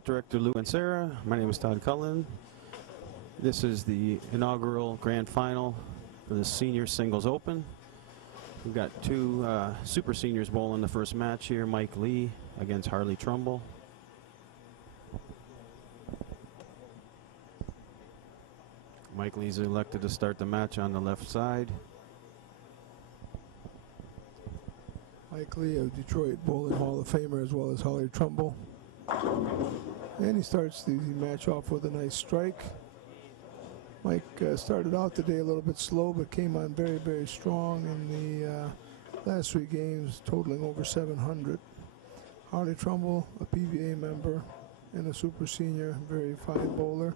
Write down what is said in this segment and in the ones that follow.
Event Director Lou and Sarah. My name is Todd Cullen. This is the inaugural Grand Final for the Senior Singles Open. We've got two Super Seniors bowling the first match here. Mike Lee against Harley Trumbull. Mike Lee's elected to start the match on the left side. Mike Lee of Detroit Bowling Hall of Famer, as well as Harley Trumbull. And he starts the match off with a nice strike. Mike started out the day a little bit slow, but came on very, very strong in the last three games, totaling over 700. Harley Trumbull, a PVA member and a super senior, very fine bowler.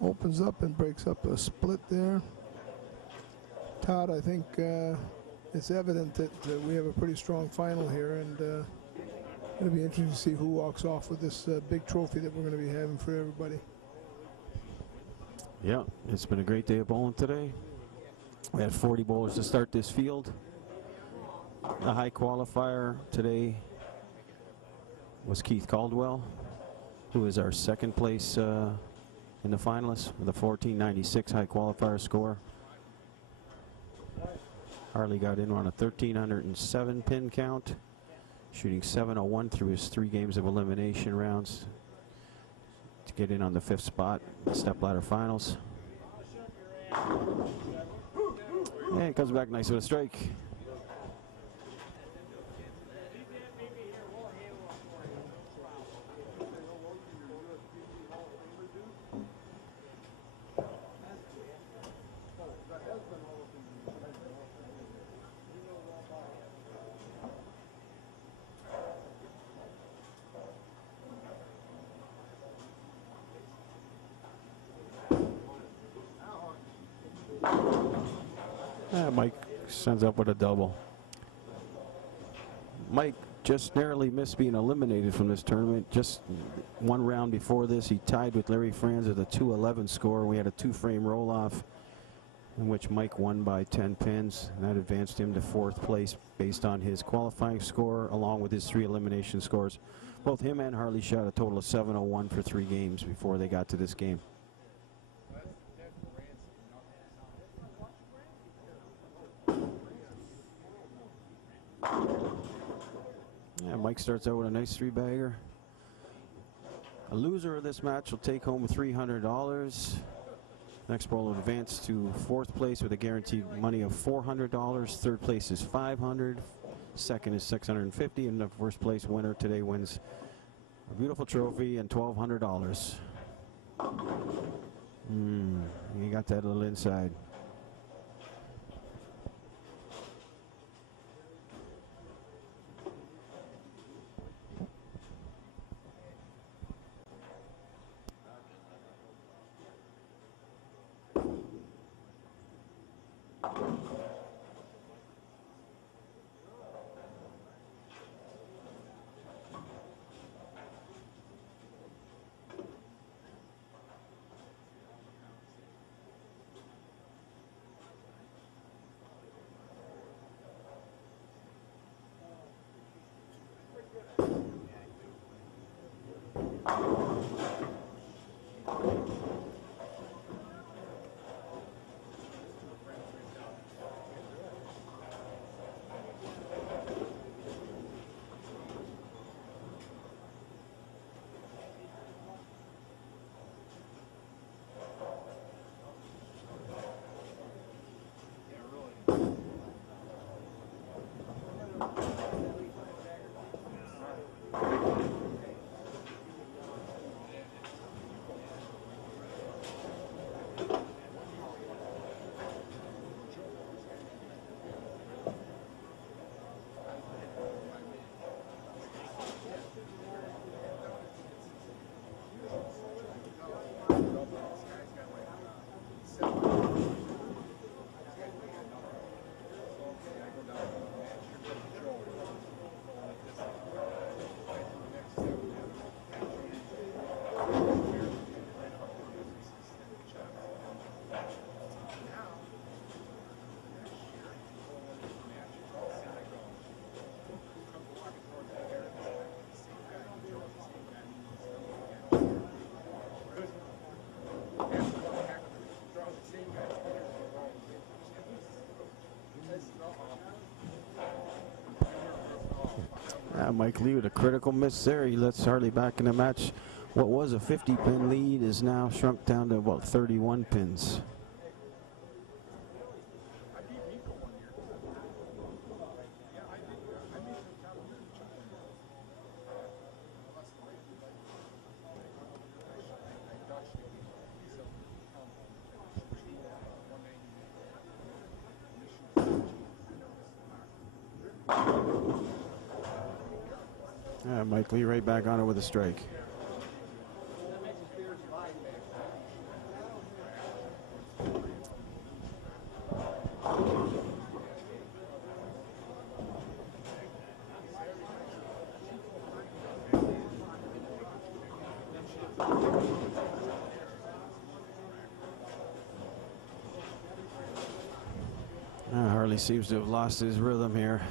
Opens up and breaks up a split there. Todd, I think it's evident that we have a pretty strong final here, and it'll be interesting to see who walks off with this big trophy that we're going to be having for everybody. Yeah, it's been a great day of bowling today. We had 40 bowlers to start this field. The high qualifier today was Keith Caldwell, who is our second place in the finalists with a 1496 high qualifier score. Harley got in on a 1,307 pin count, shooting 701 through his 3 games of elimination rounds to get in on the 5th spot in stepladder finals. And comes back nice with a strike. Mike sends up with a double. Mike just narrowly missed being eliminated from this tournament. Just one round before this, he tied with Larry Franz with a 211 score. We had a 2-frame roll-off in which Mike won by 10 pins, and that advanced him to 4th place based on his qualifying score along with his 3 elimination scores. Both him and Harley shot a total of 701 for 3 games before they got to this game. Yeah, Mike starts out with a nice 3-bagger. A loser of this match will take home $300. Next bowler will advance to 4th place with a guaranteed money of $400. 3rd place is $500. 2nd is $650, and the 1st place winner today wins a beautiful trophy and $1,200. You got that little inside. Mike Lee with a critical miss there. He lets Harley back in the match. What was a 50-pin lead is now shrunk down to about 31 pins. Mike Lee right back on it with a strike. Harley seems to have lost his rhythm here.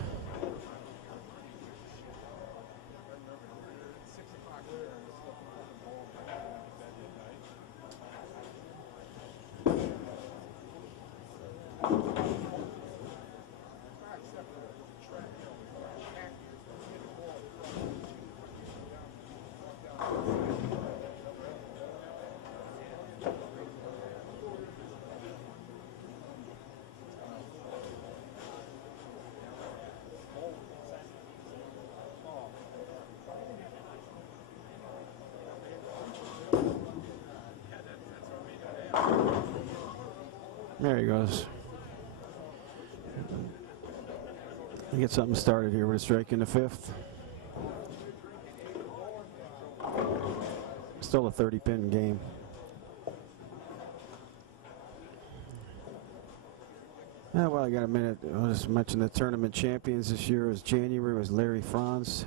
There he goes. We get something started here with a strike in the 5th. Still a 30-pin game. Well, I got a minute. I'll just mention the tournament champions this year. Was January was Larry Franz.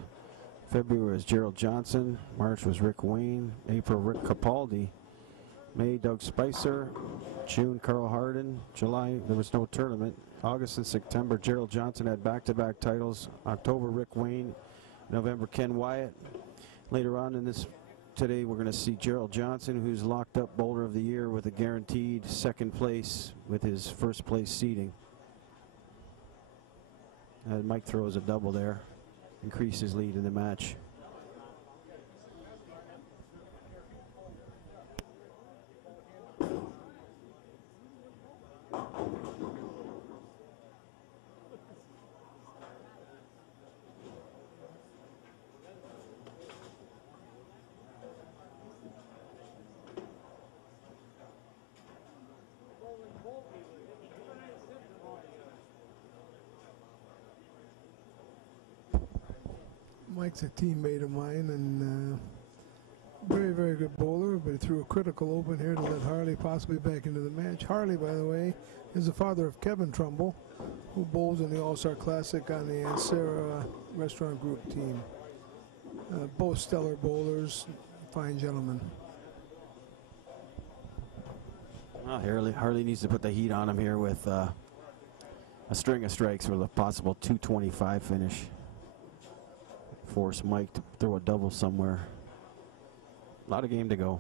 February was Gerald Johnson. March was Rick Wayne. April, Rick Capaldi. May, Doug Spicer. June, Carl Hardin. July, there was no tournament. August and September, Gerald Johnson had back-to-back titles. October, Rick Wayne. November, Ken Wyatt. Later on in this, today, we're going to see Gerald Johnson, who's locked up Bowler of the Year with a guaranteed 2nd place with his 1st place seeding. Mike throws a double there, increase his lead in the match. Mike's a teammate of mine and very, very good bowler, but he threw a critical open here to let Harley possibly back into the match. Harley, by the way, is the father of Kevin Trumbull, who bowls in the All-Star Classic on the Ansera Restaurant Group team. Both stellar bowlers, fine gentlemen. Well, Harley needs to put the heat on him here with a string of strikes with a possible 225 finish. Force Mike to throw a double somewhere. A lot of game to go.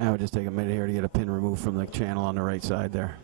Now we'll just take a minute here to get a pin removed from the channel on the right side there.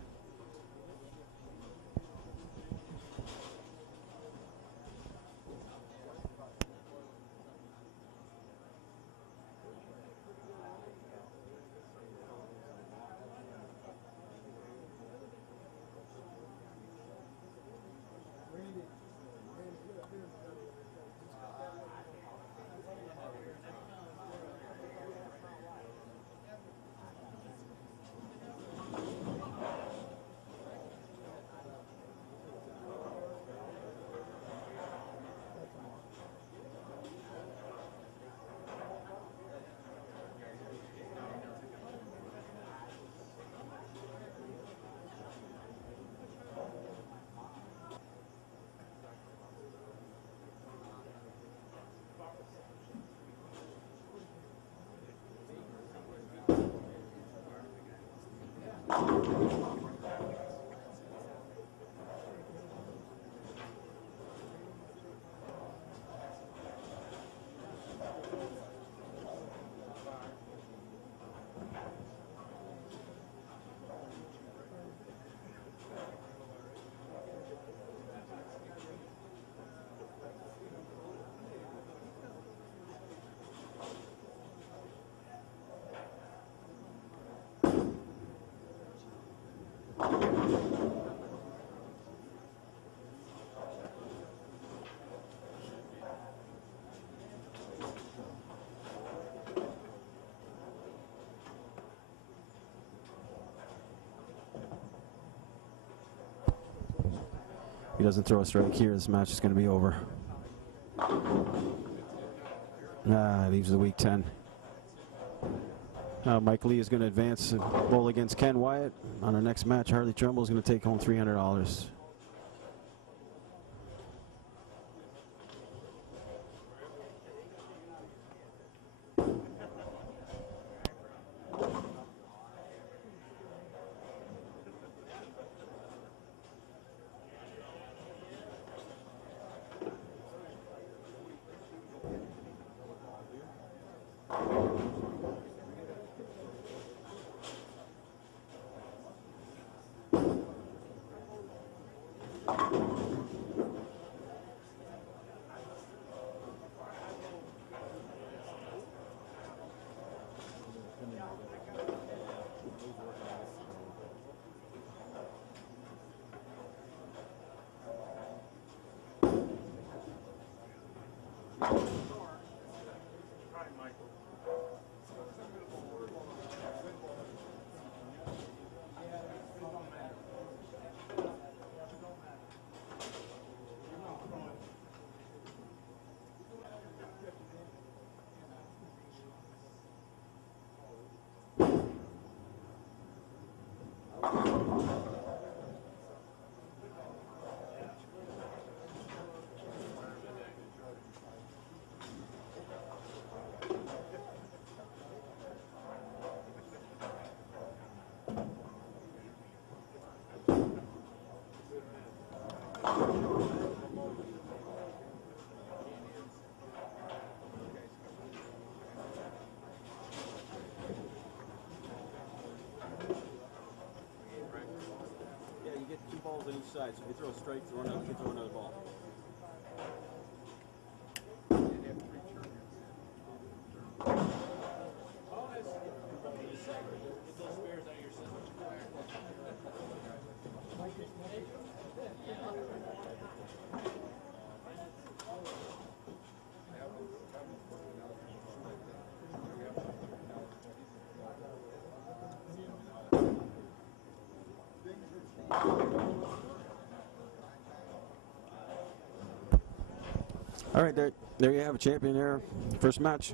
If he doesn't throw a strike here, this match is going to be over. Leaves the weak 10. Mike Lee is going to advance and bowl against Ken Wyatt. On our next match, Harley Trumbull is going to take home $300. Balls on each side, so if you throw a strike, throw another ball. All right, there you have a champion there. First match,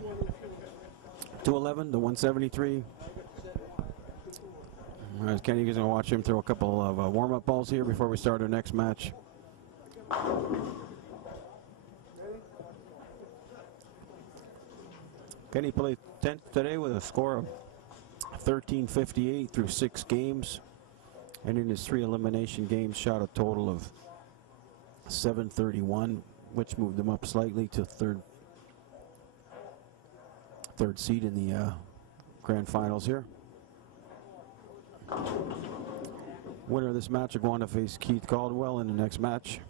211 to 173. Kenny is going to watch him throw a couple of warm-up balls here before we start our next match. Kenny played 10th today with a score of 1358 through 6 games. And in his 3 elimination games, shot a total of 731. Which moved them up slightly to third seed in the grand finals here. Winner of this match are going to face Keith Caldwell in the next match.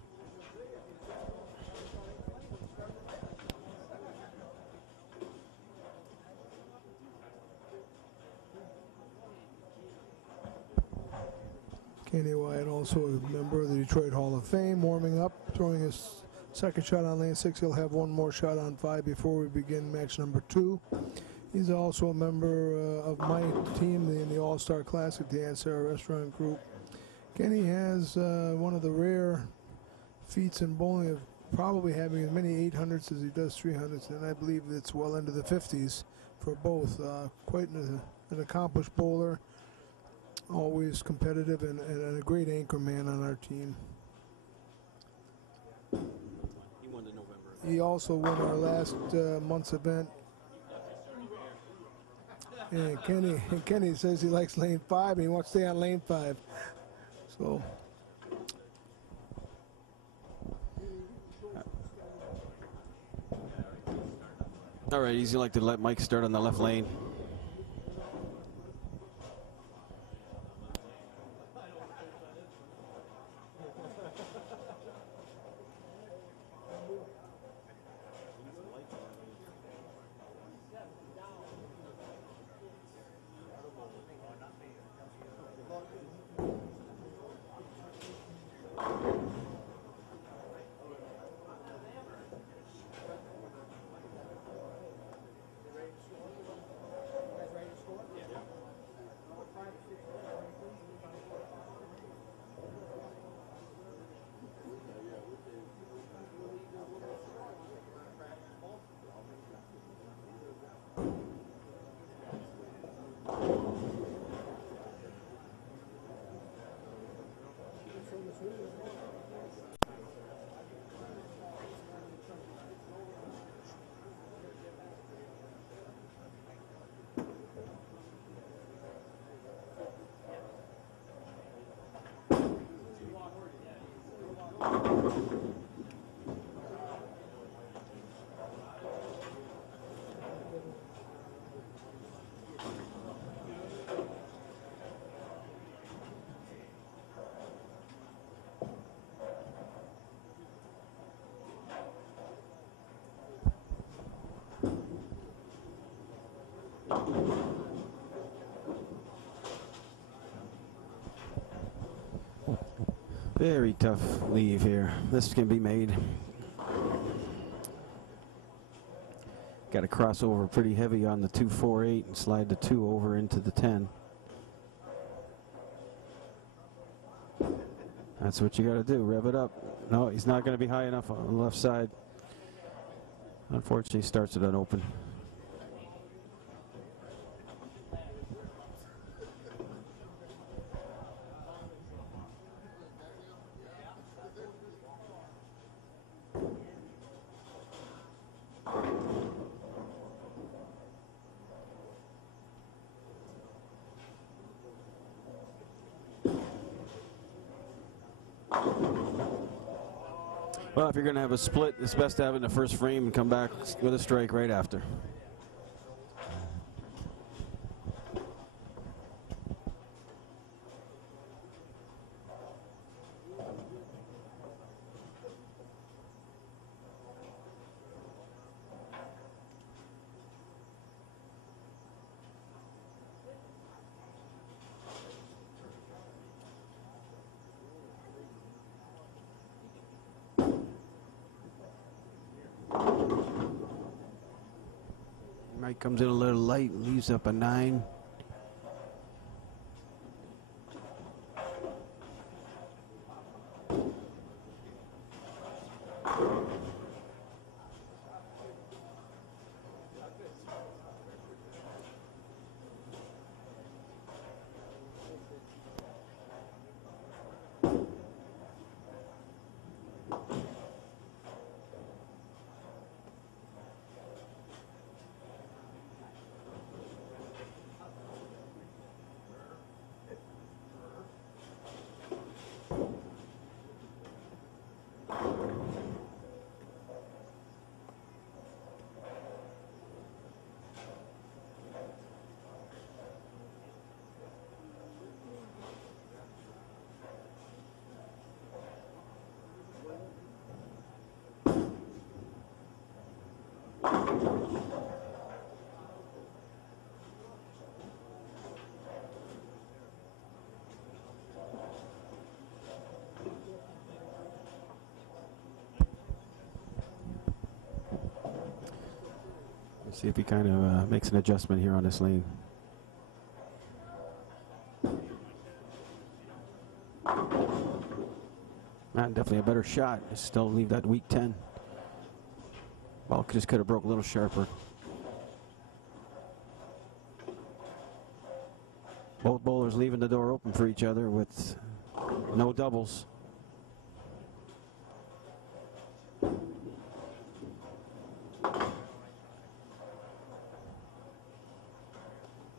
Kenny Wyatt, also a member of the Detroit Hall of Fame, warming up, throwing his second shot on lane 6. He'll have one more shot on 5 before we begin match number 2. He's also a member of my team in the All-Star Classic, the Ansara Restaurant Group. Kenny has one of the rare feats in bowling of probably having as many 800s as he does 300s, and I believe it's well into the 50s for both. Quite an accomplished bowler, always competitive, and a great anchor man on our team. He also won our last month's event. And Kenny says he likes lane 5 and he wants to stay on lane 5. So all right, easy like to let Mike start on the left lane. Very tough leave here. This can be made. Got to cross over pretty heavy on the 2-4-8 and slide the 2 over into the 10. That's what you got to do. Rev it up. No, he's not going to be high enough on the left side. Unfortunately, he starts it unopen. Well, if you're going to have a split, it's best to have it in the first frame and come back with a strike right after. Mike comes in a little light, leaves up a 9. See if he kind of makes an adjustment here on this lane. Definitely a better shot. Still leave that weak 10. Ball just could have broke a little sharper. Both bowlers leaving the door open for each other with no doubles.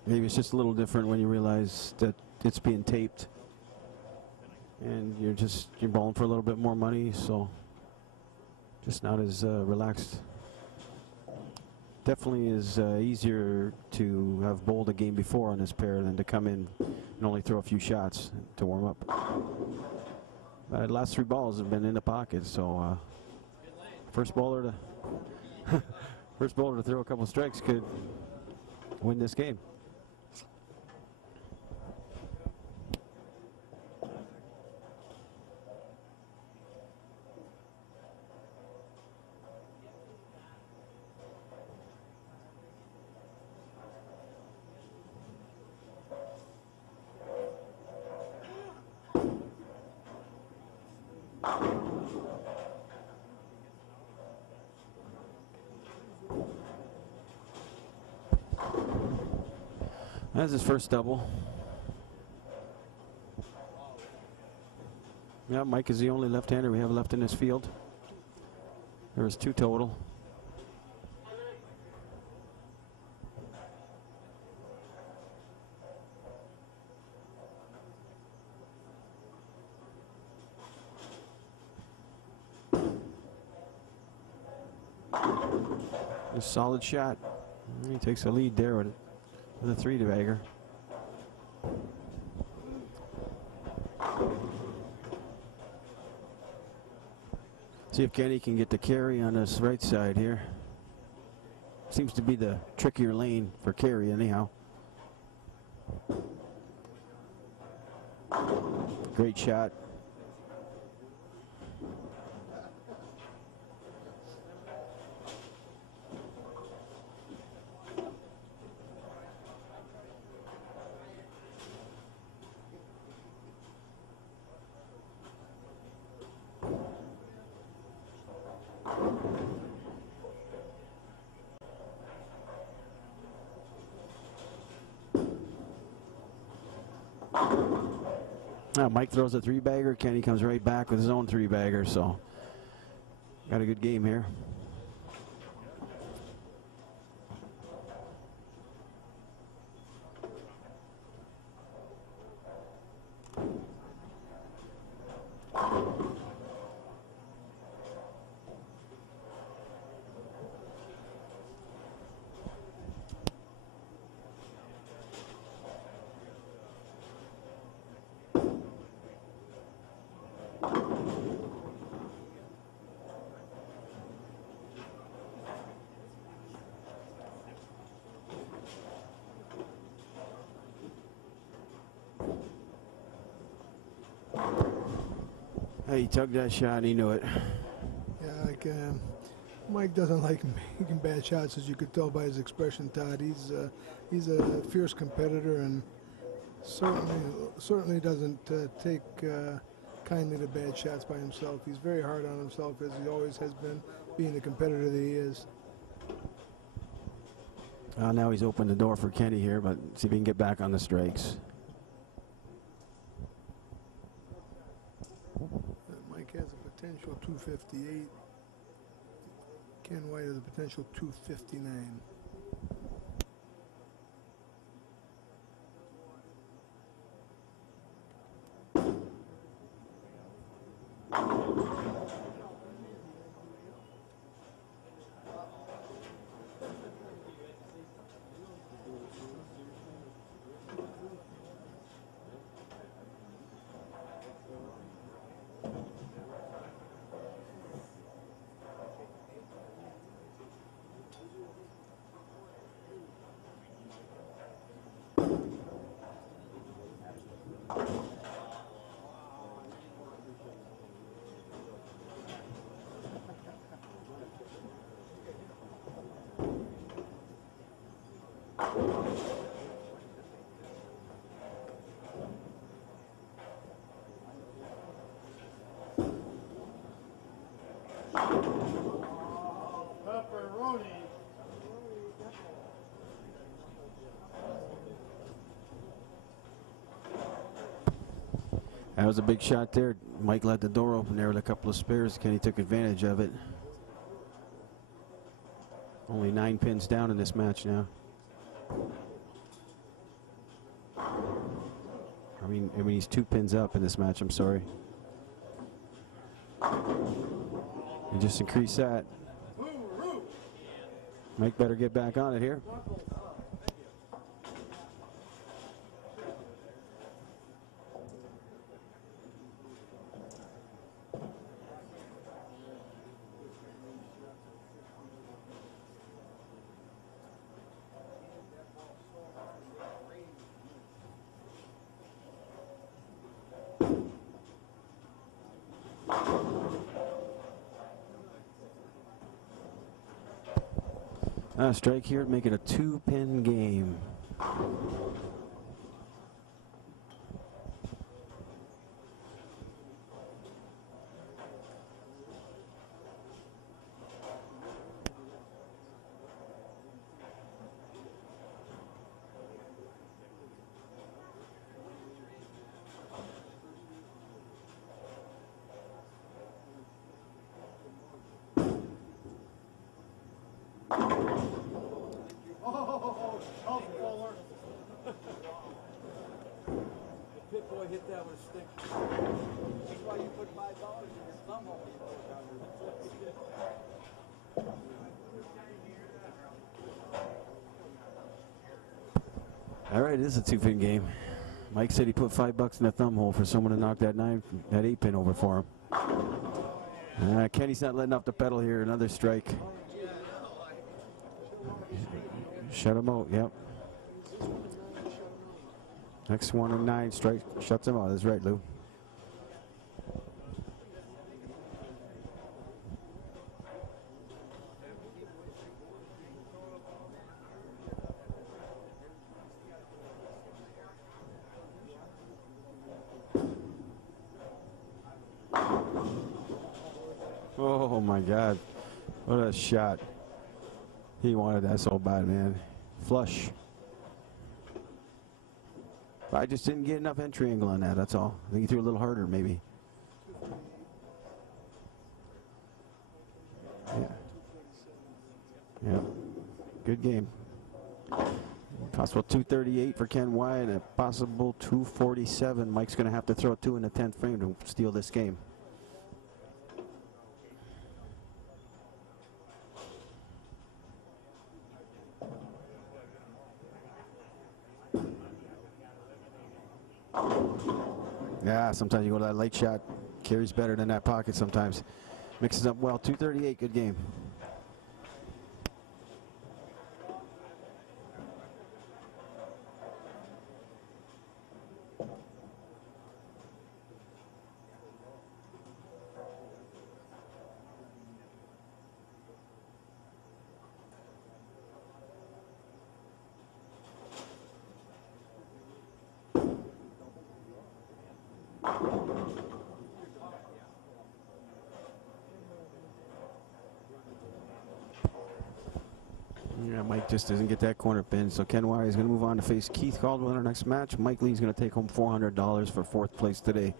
Maybe it's just a little different when you realize that it's being taped and you're bowling for a little bit more money, so just not as relaxed. Definitely is easier to have bowled a game before on this pair than to come in and only throw a few shots to warm up. The last 3 balls have been in the pocket, so first bowler to throw a couple strikes could win this game. That's his first double. Yeah, Mike is the only left-hander we have left in this field. There was 2 total. A solid shot. He takes a lead there with a 3-bagger. See if Kenny can get the carry on this right side here. Seems to be the trickier lane for carry anyhow. Great shot. Now Mike throws a three-bagger. Kenny comes right back with his own three-bagger. So got a good game here. He tugged that shot and he knew it. Yeah, like Mike doesn't like making bad shots, as you could tell by his expression, Todd. He's a fierce competitor and certainly doesn't take kindly to bad shots by himself. He's very hard on himself, as he always has been, being the competitor that he is. Now he's opened the door for Kenny here, but see if he can get back on the strikes. Mike has a potential 258. Ken White has a potential 259. That was a big shot there. Mike let the door open there with a couple of spares. Kenny took advantage of it. Only 9 pins down in this match now. I mean he's 2 pins up in this match, I'm sorry. You just increase that. Mike better get back on it here. Strike here, make it a 2-pin game. Hit that with a stick. That's why you put $5 in your thumb hole. All right, it is a 2-pin game. Mike said he put $5 in the thumb hole for someone to knock that 8-pin over for him. Kenny's not letting off the pedal here. Another strike. Shut him out. Yep. Next one and 9 strike shuts him out. That's right, Lou. Oh my God. What a shot. He wanted that so bad, man. Flush. I just didn't get enough entry angle on that, that's all. I think he threw a little harder, maybe. Yeah. Yeah. Good game. Possible 238 for Ken Wyatt and a possible 247. Mike's going to have to throw 2 in the 10th frame to steal this game. Yeah, sometimes you go to that late shot. Carries better than that pocket sometimes. Mixes up well. 238, good game. Yeah, Mike just doesn't get that corner pin, so Ken Wyatt is going to move on to face Keith Caldwell in our next match. Mike Lee's going to take home $400 for 4th place today.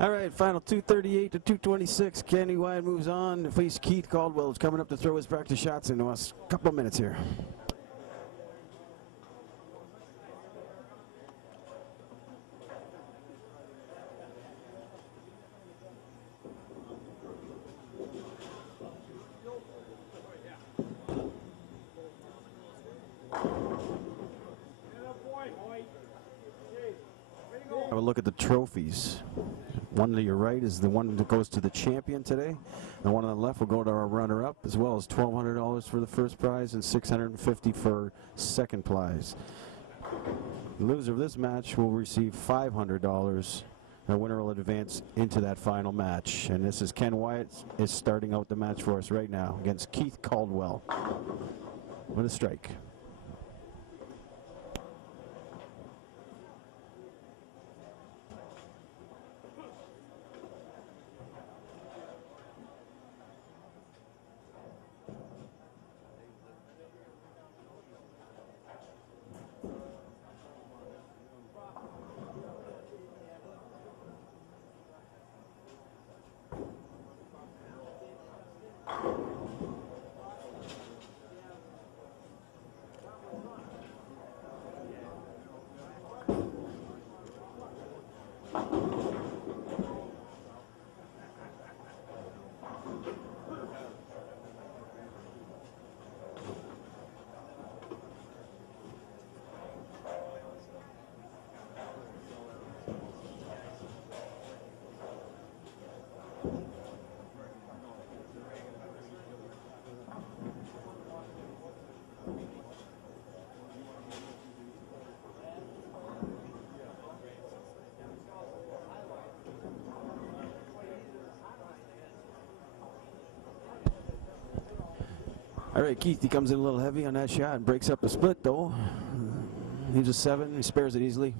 All right, final 238 to 226. Kenny Wyatt moves on to face Keith Caldwell. Is coming up to throw his practice shots into us. A couple of minutes here. Have a look at the trophies. One to your right is the one that goes to the champion today. The one on the left will go to our runner-up, as well as $1,200 for the first prize and $650 for second prize. The loser of this match will receive $500. The winner will advance into that final match. And this is Ken Wyatt is starting out the match for us right now against Keith Caldwell with a strike. All right, Keith, he comes in a little heavy on that shot and breaks up the split, though. He's a 7. He spares it easily.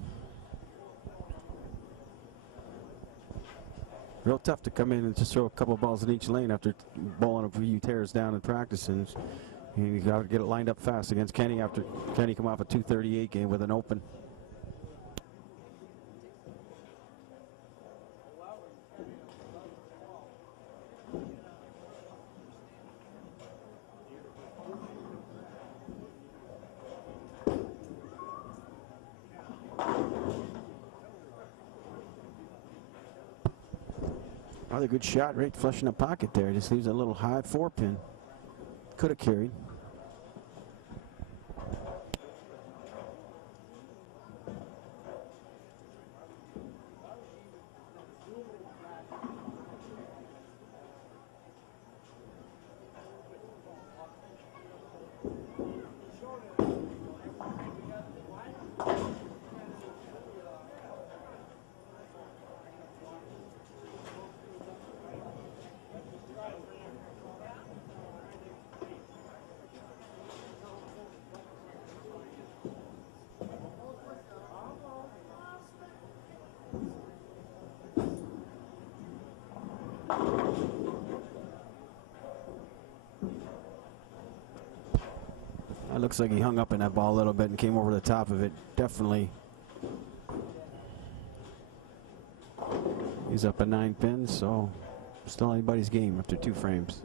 Real tough to come in and just throw a couple balls in each lane after bowling a few tears down in practice. And you got to get it lined up fast against Kenny after Kenny come off a 238 game with an open. Another good shot right flush in the pocket there. Just leaves a little high 4-pin. Could have carried. It looks like he hung up in that ball a little bit and came over the top of it. Definitely. He's up at 9 pins, so still anybody's game after 2 frames.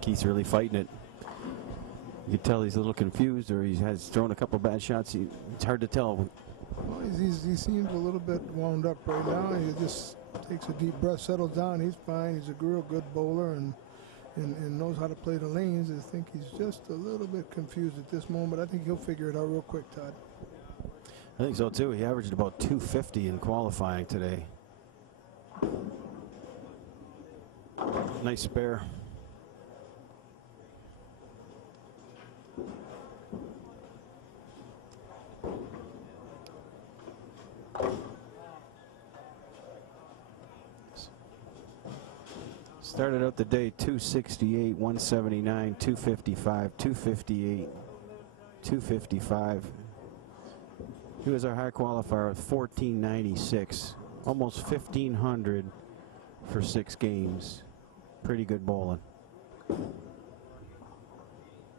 Keith's really fighting it. You can tell he's a little confused, or he has thrown a couple bad shots. It's hard to tell. Well, he seems a little bit wound up right now. He just takes a deep breath, settles down. He's fine. He's a real good bowler and knows how to play the lanes. I think he's just a little bit confused at this moment. I think he'll figure it out real quick, Todd. I think so too. He averaged about 250 in qualifying today. Nice spare. Started out the day 268, 179, 255, 258, 255. He was our high qualifier with 1496, almost 1500 for 6 games. Pretty good bowling.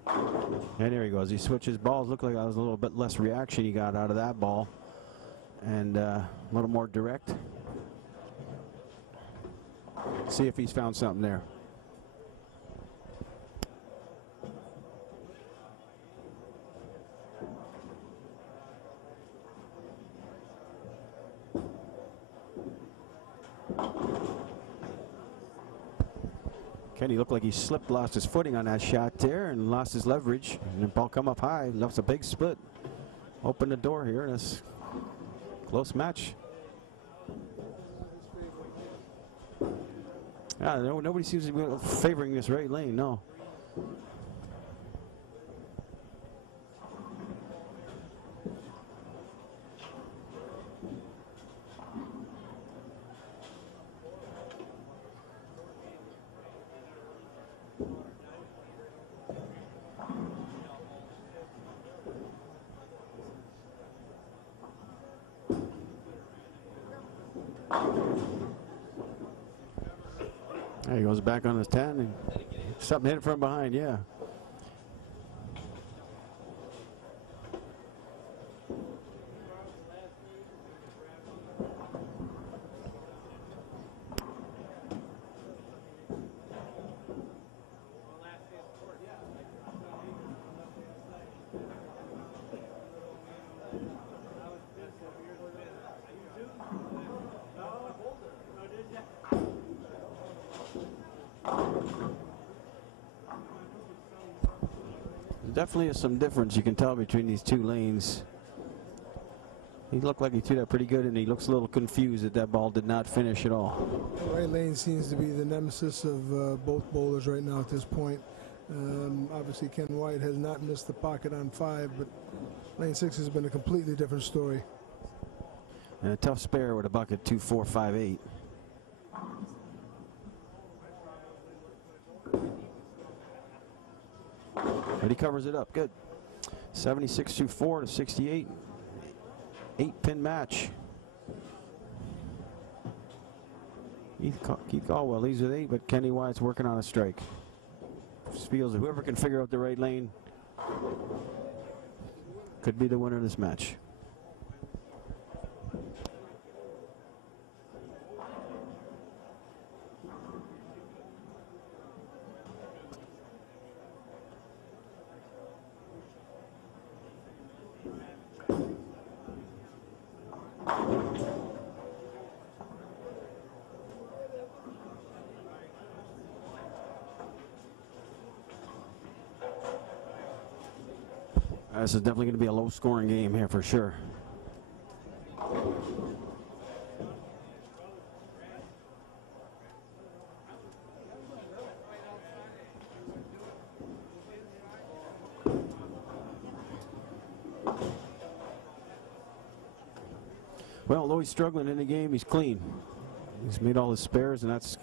And there he goes. He switches balls. Looked like that was a little bit less reaction he got out of that ball, and a little more direct. See if he's found something there. Kenny looked like he slipped, lost his footing on that shot there, and lost his leverage. And the ball come up high, left a big split. Open the door here in this close match. Yeah, nobody seems to be favoring this right lane, no. There he goes back on his 10 and something hit it from behind, yeah. Definitely is some difference you can tell between these 2 lanes. He looked like he threw that pretty good, and he looks a little confused that that ball did not finish at all. The right lane seems to be the nemesis of both bowlers right now at this point. Obviously, Ken White has not missed the pocket on 5, but lane 6 has been a completely different story. And a tough spare with a bucket 2-4-5-8. But he covers it up. Good. 76-4 to 68. 8-pin match. Keith Caldwell leads with 8, but Kenny White's working on a strike. Feels that whoever can figure out the right lane could be the winner of this match. This is definitely going to be a low-scoring game here for sure. Well, although he's struggling in the game, he's clean. He's made all his spares, and that's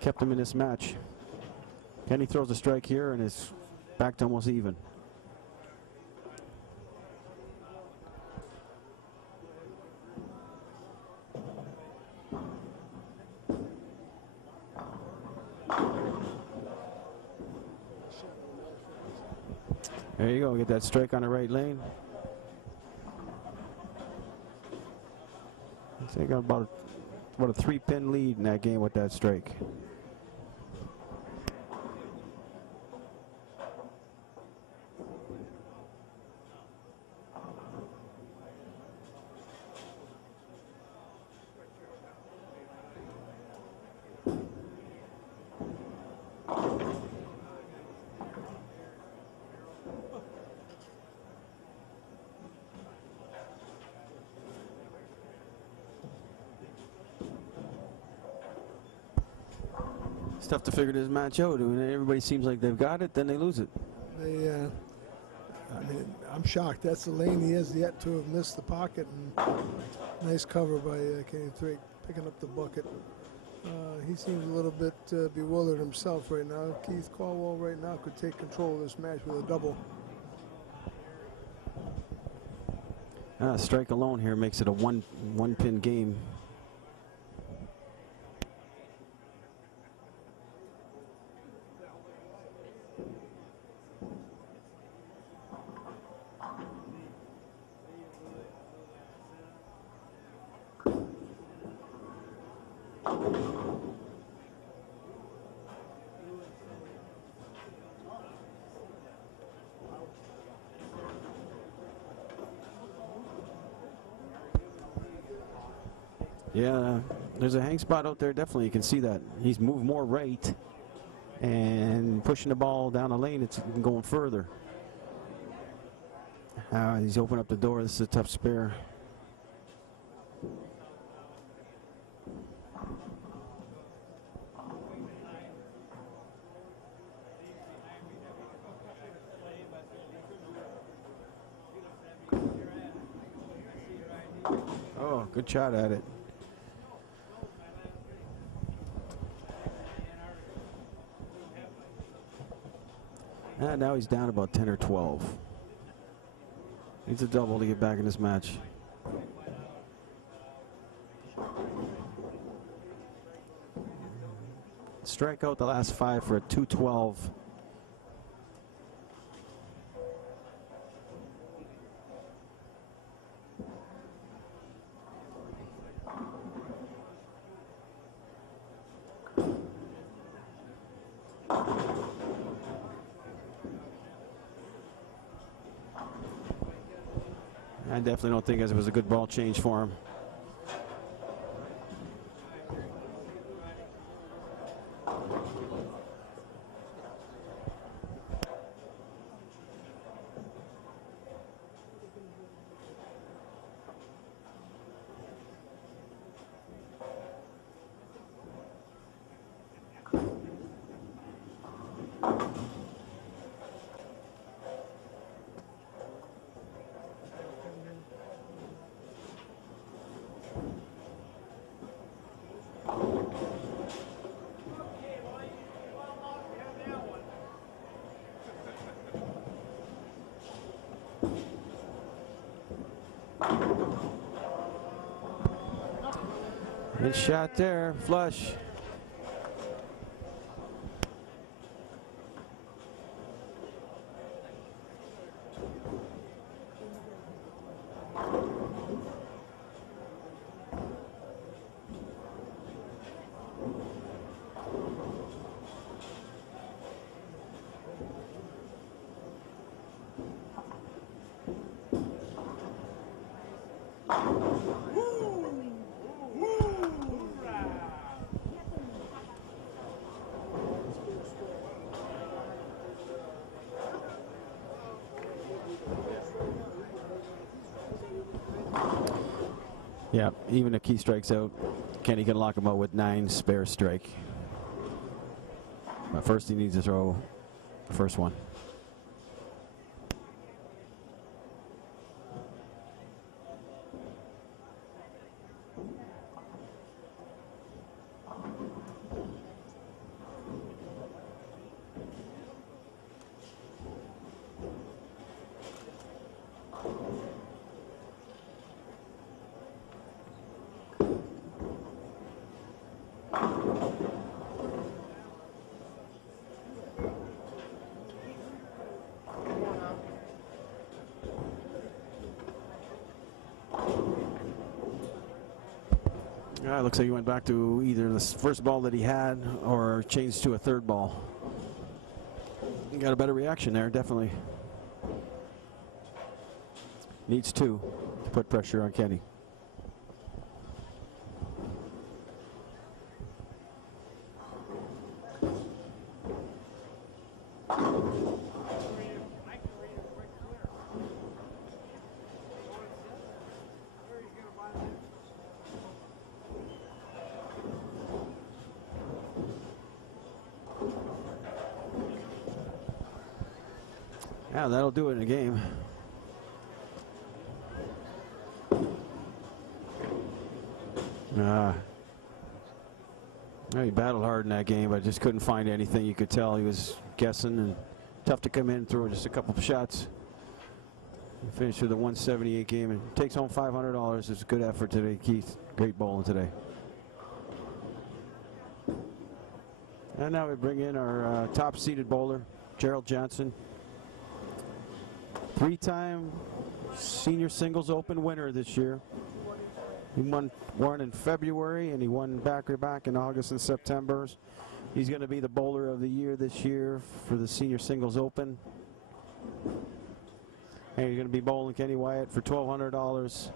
kept him in this match. Kenny throws a strike here and is back to almost even. There you go, get that strike on the right lane. They got about a 3-pin lead in that game with that strike. It's tough to figure this match out. When everybody seems like they've got it, then they lose it. They, I mean, I'm shocked. That's the lane he has yet to have missed the pocket. And nice cover by Kenny Drake picking up the bucket. He seems a little bit bewildered himself right now. Keith Caldwell right now could take control of this match with a double. Strike alone here makes it a one-pin game. Yeah, there's a hang spot out there. Definitely, you can see that. He's moved more right and pushing the ball down the lane. It's going further. He's opened up the door. This is a tough spare. Oh, good shot at it. And now he's down about 10 or 12. Needs a double to get back in this match. Strike out the last 5 for a 2-12. I definitely don't think it was a good ball change for him. Good shot there, flush. Yeah, even if he strikes out, Kenny can lock him out with 9 spare strike. But first he needs to throw the first one. It looks like he went back to either the first ball that he had or changed to a third ball. He got a better reaction there, definitely. Needs 2 to put pressure on Kenny. Yeah, that'll do it in a game. He battled hard in that game, but just couldn't find anything. You could tell he was guessing, and tough to come in and throw just a couple of shots. He finished with a 178 game and takes home $500. It's a good effort today, Keith. Great bowling today. And now we bring in our top-seeded bowler, Gerald Johnson. 3-time Senior Singles Open winner this year. He won one in February, and he won back-to-back in August and September. He's going to be the bowler of the year this year for the Senior Singles Open. And he's going to be bowling Kenny Wyatt for $1,200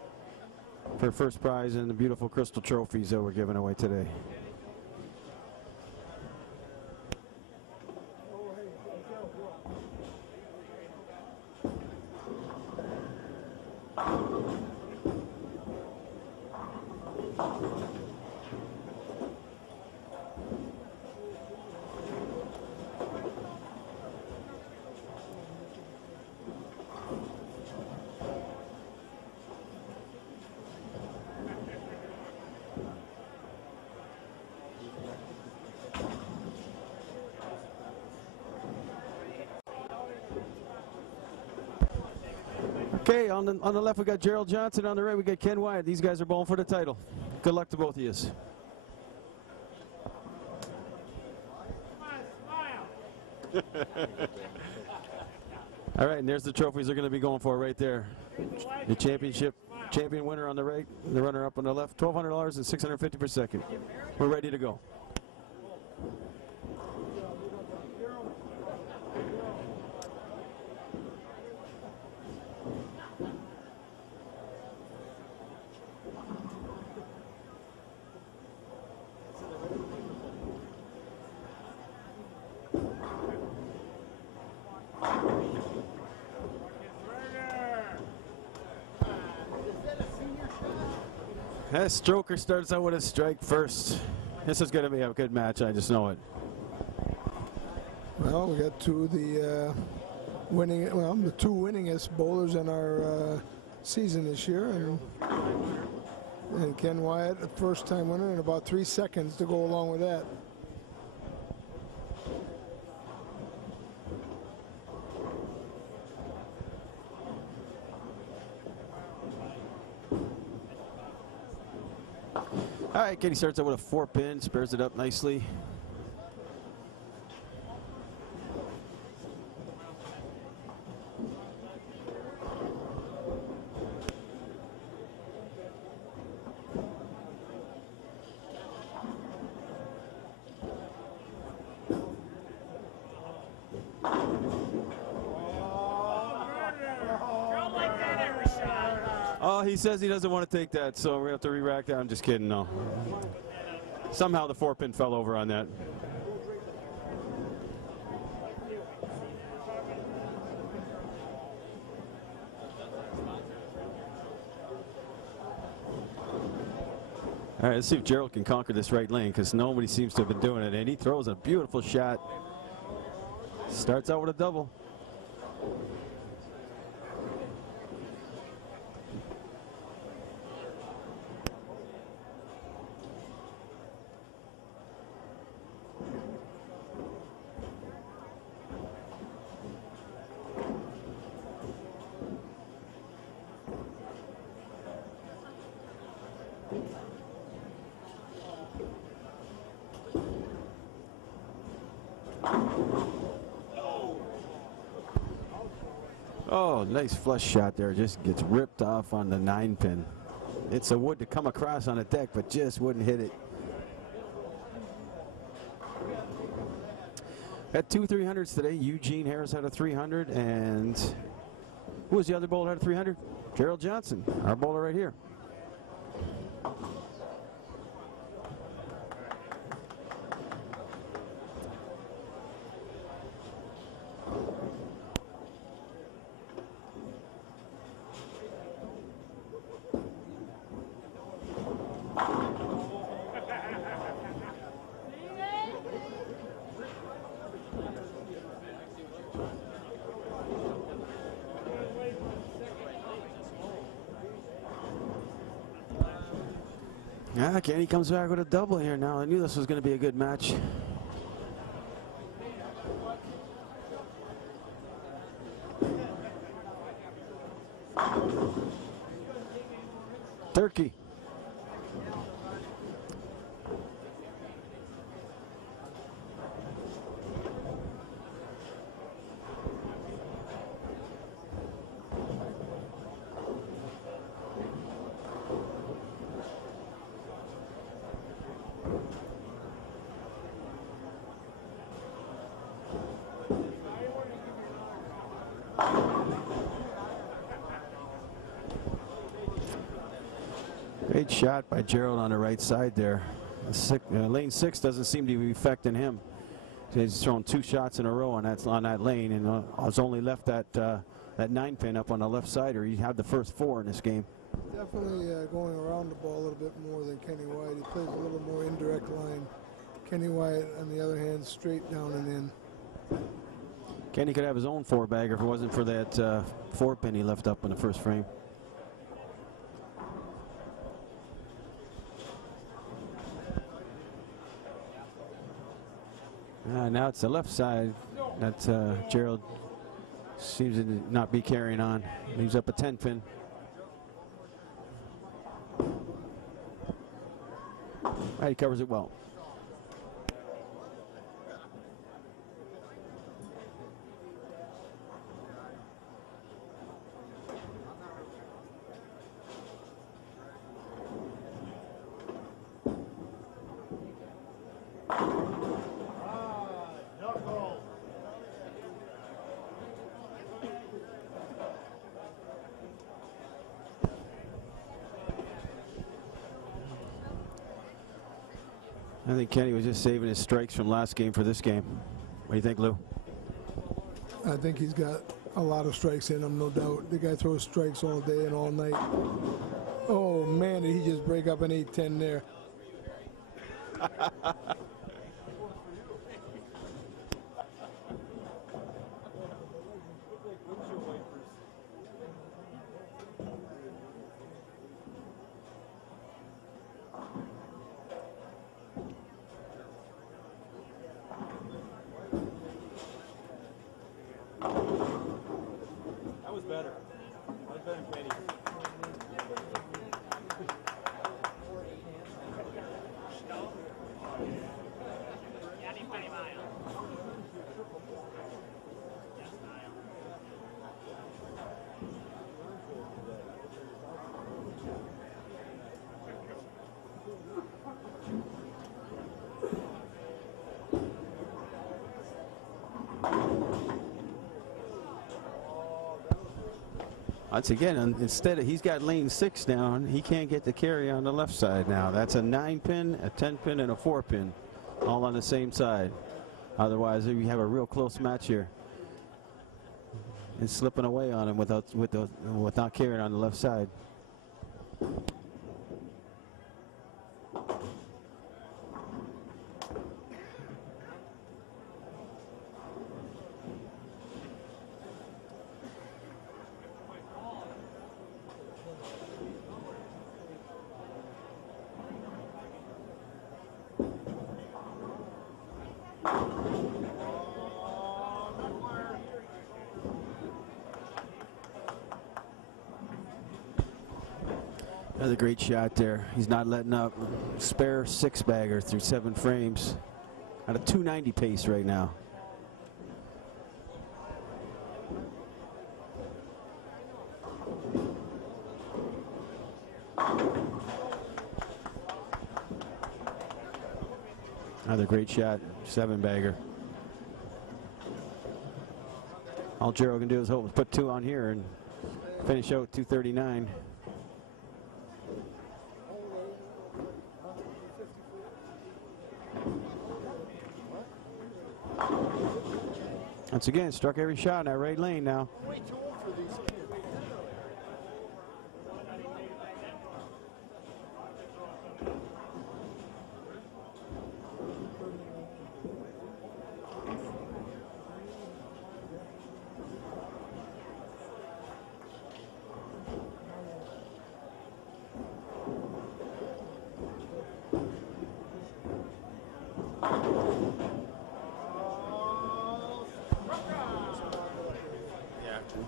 for first prize and the beautiful crystal trophies that we're giving away today. Okay, on the left we got Gerald Johnson. On the right we got Ken Wyatt. These guys are bowling for the title. Good luck to both of you. All right, and there's the trophies they're going to be going for right there. The champion winner on the right, the runner up on the left, $1,200 and $650 per second. We're ready to go. That stroker starts out with a strike first. This is going to be a good match. I just know it. Well, we got two of the the two winningest bowlers in our season this year, and Ken Wyatt, a first-time winner, and about 3 seconds to go along with that. All right, Kenny starts out with a 4-pin, spares it up nicely. Oh, he says he doesn't want to take that, so we have to re-rack that. I'm just kidding, no. Somehow the 4-pin fell over on that. All right, let's see if Gerald can conquer this right lane, because nobody seems to have been doing it. And he throws a beautiful shot. Starts out with a double. Oh, nice flush shot there. Just gets ripped off on the 9-pin. It's a wood to come across on a deck, but just wouldn't hit it. Had 2 300s today. Eugene Harris had a 300, and who was the other bowler had a 300? Gerald Johnson, our bowler right here. Yeah, Kenny comes back with a double here now. I knew this was going to be a good match. Turkey. Great shot by Gerald on the right side there. Lane 6 doesn't seem to be affecting him. He's thrown 2 shots in a row on that lane, and was only left that 9-pin up on the left side, or he had the first 4 in this game. Definitely going around the ball a little bit more than Kenny White. He plays a little more indirect line. Kenny White, on the other hand, straight down and in. Kenny could have his own 4-bagger if it wasn't for that 4-pin he left up in the first frame. Now it's the left side that Gerald seems to not be carrying on. Leaves up a 10-pin. He covers it well. I think Kenny was just saving his strikes from last game for this game. What do you think, Lou? I think he's got a lot of strikes in him, no doubt. The guy throws strikes all day and all night. Oh, man, did he just break up an 8-10 there. Once again, instead of, he's got lane 6 down, he can't get the carry on the left side now. That's a 9-pin, a 10-pin, and a 4-pin, all on the same side. Otherwise, we have a real close match here. And slipping away on him without carrying on the left side. Another great shot there. He's not letting up. Spare 6-bagger through 7 frames. At a 290 pace right now. Another great shot, 7-bagger. All Gerald can do is hope to put 2 on here and finish out 239. Once again, struck every shot in that right lane now.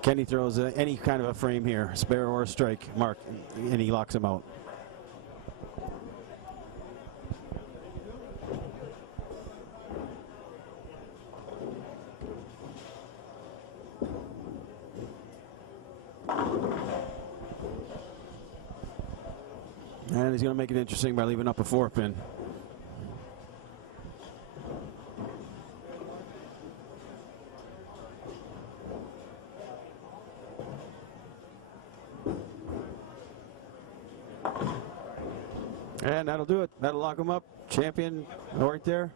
Kenny throws any kind of a frame here, spare or a strike, Mark, and he locks him out. And he's going to make it interesting by leaving up a 4-pin. And that'll do it. That'll lock him up. Champion right there.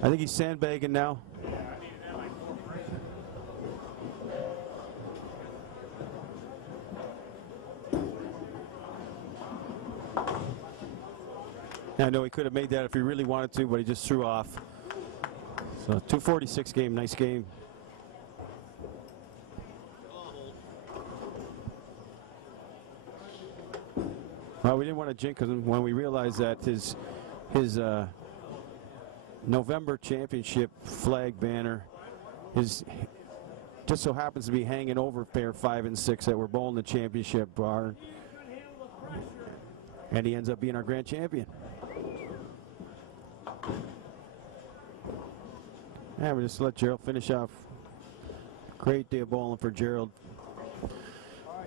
I think he's sandbagging now. I know he could have made that if he really wanted to, but he just threw off. So 246 game, nice game. Well, we didn't want to jinx him when we realized that his November championship flag banner is just so happens to be hanging over pair 5 and 6 that were bowling the championship bar, and he ends up being our grand champion. Yeah, we just let Gerald finish off. Great day of bowling for Gerald.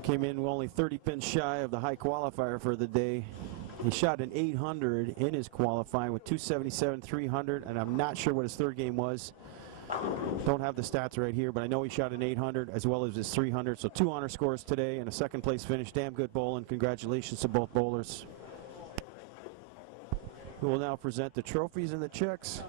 Came in only 30 pins shy of the high qualifier for the day. He shot an 800 in his qualifying with 277, 300, and I'm not sure what his third game was. Don't have the stats right here, but I know he shot an 800 as well as his 300. So 2 honor scores today and a second place finish. Damn good bowling. Congratulations to both bowlers. We will now present the trophies and the checks.